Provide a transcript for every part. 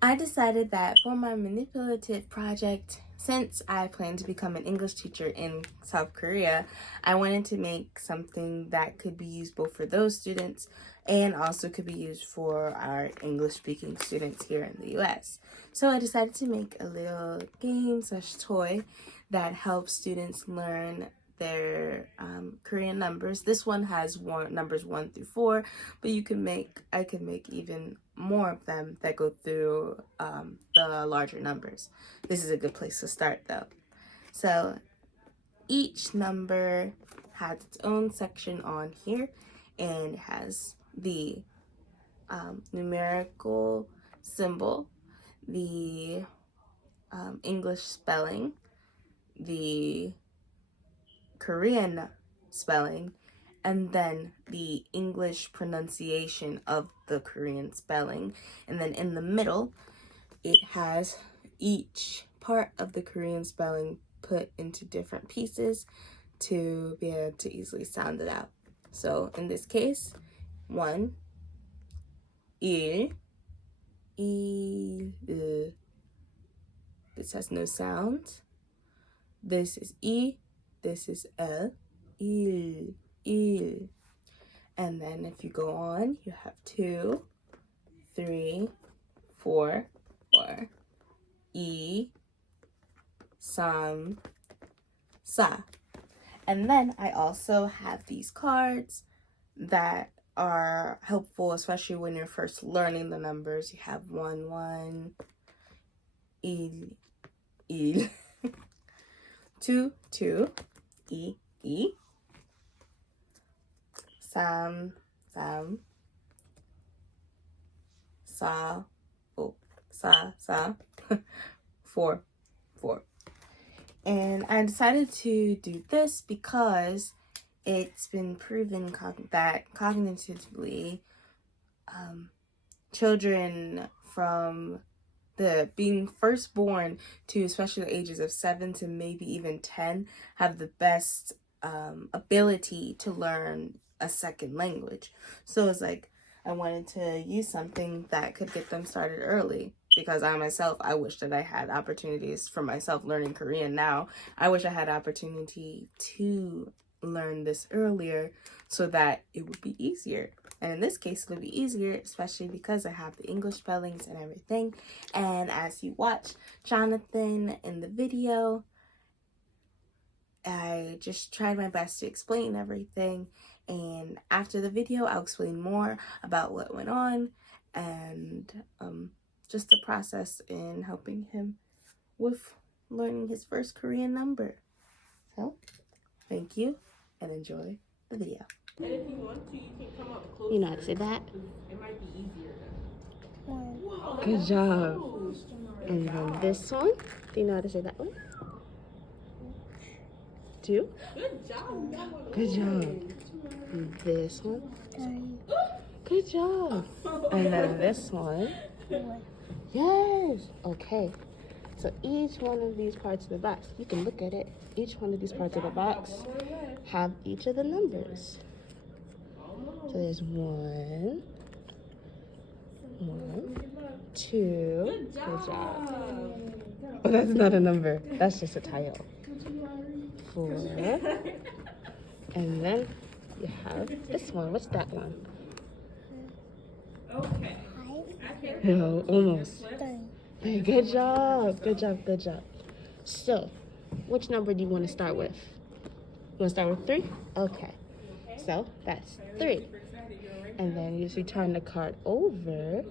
I decided that for my manipulative project, since I plan to become an English teacher in South Korea, I wanted to make something that could be used both for those students and also could be used for our English speaking students here in the US. So I decided to make a little game slash toy that helps students learn their Korean numbers. This one has numbers 1 through 4, but I could make even more of them that go through the larger numbers. This is a good place to start though. So each number has its own section on here, and it has the numerical symbol, the English spelling, the Korean spelling, and then the English pronunciation of the Korean spelling. And then in the middle, it has each part of the Korean spelling put into different pieces to be able to easily sound it out. So in this case, 1, il, il. This has no sound. This is I, this is il, il. And then if you go on, you have 2, 3, 4, or I, sam, sa. And then I also have these cards that are helpful, especially when you're first learning the numbers. You have 1, 1, il, 2, 2, I, sam, sa, sa, 4, 4. And I decided to do this because it's been proven that cognitively, children from being first born to especially the ages of 7 to maybe even 10 have the best ability to learn a second language. So it's like I wanted to use something that could get them started early, because I wish that I had opportunities for myself learning Korean now. I wish I had opportunity to learn this earlier so that it would be easier. And in this case, it'll be easier, especially because I have the English spellings and everything. And as you watch Jonathan in the video, I just tried my best to explain everything. And after the video, I'll explain more about what went on and just the process in helping him with learning his first Korean number. So, thank you and enjoy the video. And if you want to, you can come up closer. You know how to say that? It might be easier. Good job. And then this one. Do you know how to say that one? 2. Good job. Good job. And this one. Good job. And then this one. Yes. Okay. So each one of these parts of the box, you can look at it. Each one of these parts of the box have each of the numbers. So there's 1, 2. Good job. Oh, that's not a number. That's just a title. 4. And then you have this one. What's that one? Okay. No, almost. Hey, good job. Good job. Good job. So, which number do you want to start with? You want to start with 3? Okay. So, that's 3. And then you just turn the card over.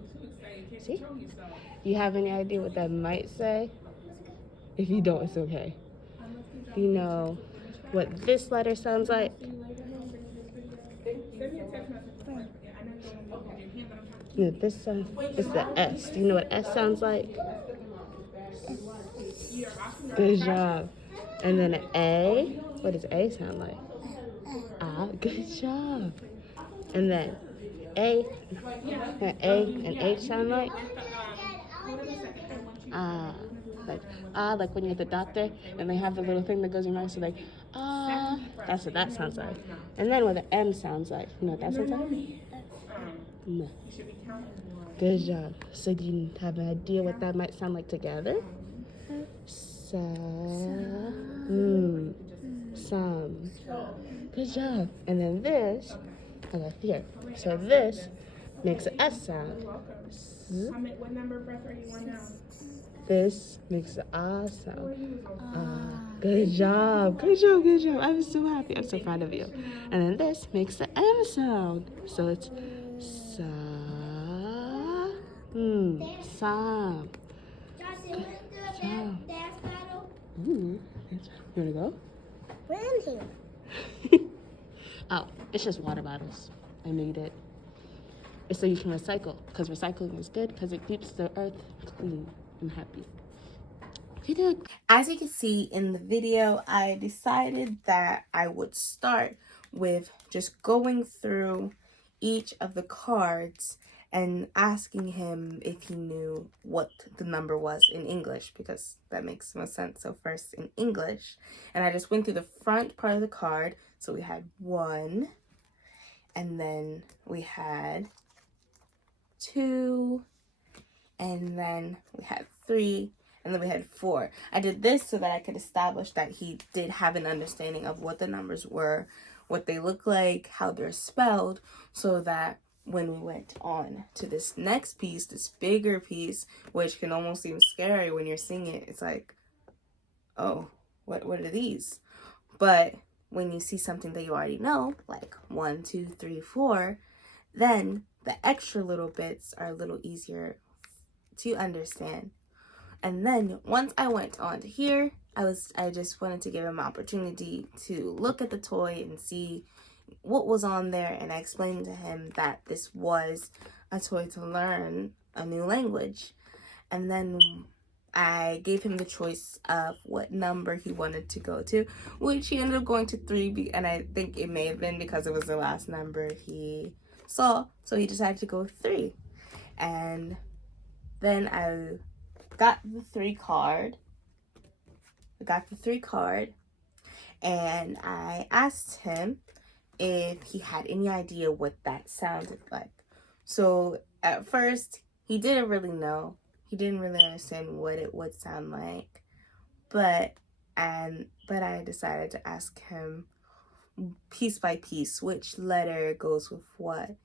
See? Do you have any idea what that might say? If you don't, it's okay. Do you know what this letter sounds like? No, this is the S. Do you know what S sounds like? Good job. And then an A. What does A sound like? Ah, good job. And then A and H sound like? Like when you're at the doctor and they have the little thing that goes in your mouth, so like, that's what that sounds like. And then what the M sounds like. You know what that sounds like? No. Good job. So do you have an idea what that might sound like together? Sa. Some. Good job. And then this, I got here. So this makes an S sound. S. What number breath are you on now? This makes an ah sound. Good job. Good job. Good job. I'm so happy. I'm so proud of you. And then this makes the M sound. So it's sa. Sam. Sam. Ooh. You wanna go? We're in here. Oh, it's just water bottles. I made it. It's so you can recycle, because recycling is good because it keeps the earth clean and happy. You did. As you can see in the video, I decided that I would start with just going through each of the cards and asking him if he knew what the number was in English, because that makes most sense. So first in English, and I just went through the front part of the card. So we had 1, and then we had 2, and then we had 3, and then we had 4. I did this so that I could establish that he did have an understanding of what the numbers were, what they look like, how they're spelled, so that when we went on to this next piece, this bigger piece, which can almost seem scary when you're seeing it, it's like, oh, what are these? But when you see something that you already know, like 1, 2, 3, 4, then the extra little bits are a little easier to understand. And then once I went on to here, I just wanted to give him an opportunity to look at the toy and see what was on there, and I explained to him that this was a toy to learn a new language. And then I gave him the choice of what number he wanted to go to, which he ended up going to 3, and I think it may have been because it was the last number he saw, so he decided to go with 3. And then I got the 3 card. And I asked him if he had any idea what that sounded like. So at first, he didn't really know. He didn't really understand what it would sound like. But I decided to ask him piece by piece which letter goes with what.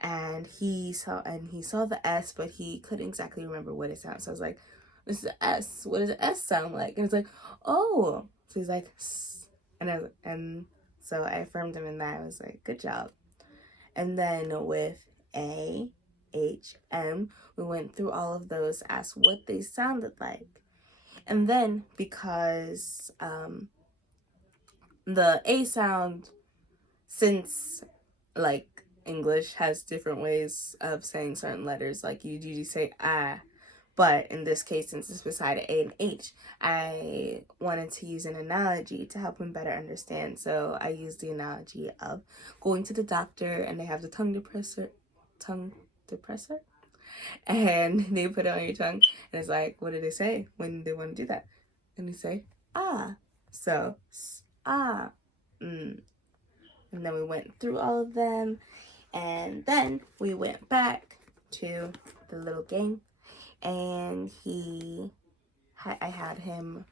And he saw the S, but he couldn't exactly remember what it sounds. So I was like, "This is the S. What does the S sound like?" And it's like, "Oh." So he's like, "S." And so I affirmed him in that. I was like, "Good job." And then with A, H, M, we went through all of those, asked what they sounded like. And then because the A sound, since like English has different ways of saying certain letters, like you usually say ah, but in this case, since it's beside an A and H, I wanted to use an analogy to help him better understand. So I used the analogy of going to the doctor and they have the tongue depressor, and they put it on your tongue, and it's like, what do they say when they want to do that? And they say ah. So ah. And then we went through all of them, and then we went back to the little game, and I had him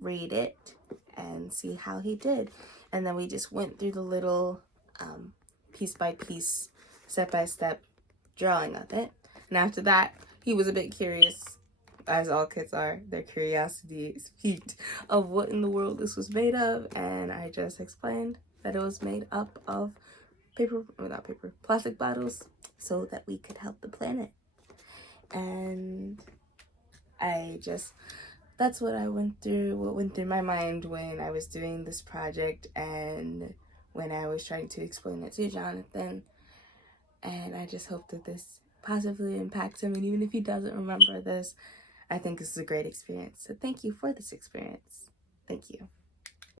read it and see how he did. And then we just went through the little piece by piece, step by step drawing of it. And after that, he was a bit curious, as all kids are. Their curiosity is piqued of what in the world this was made of, and I just explained that it was made up of plastic bottles, so that we could help the planet. And that's what went through my mind when I was doing this project and when I was trying to explain it to Jonathan. And I just hope that this positively impacts him, and even if he doesn't remember this, I think this is a great experience. So thank you for this experience. Thank you.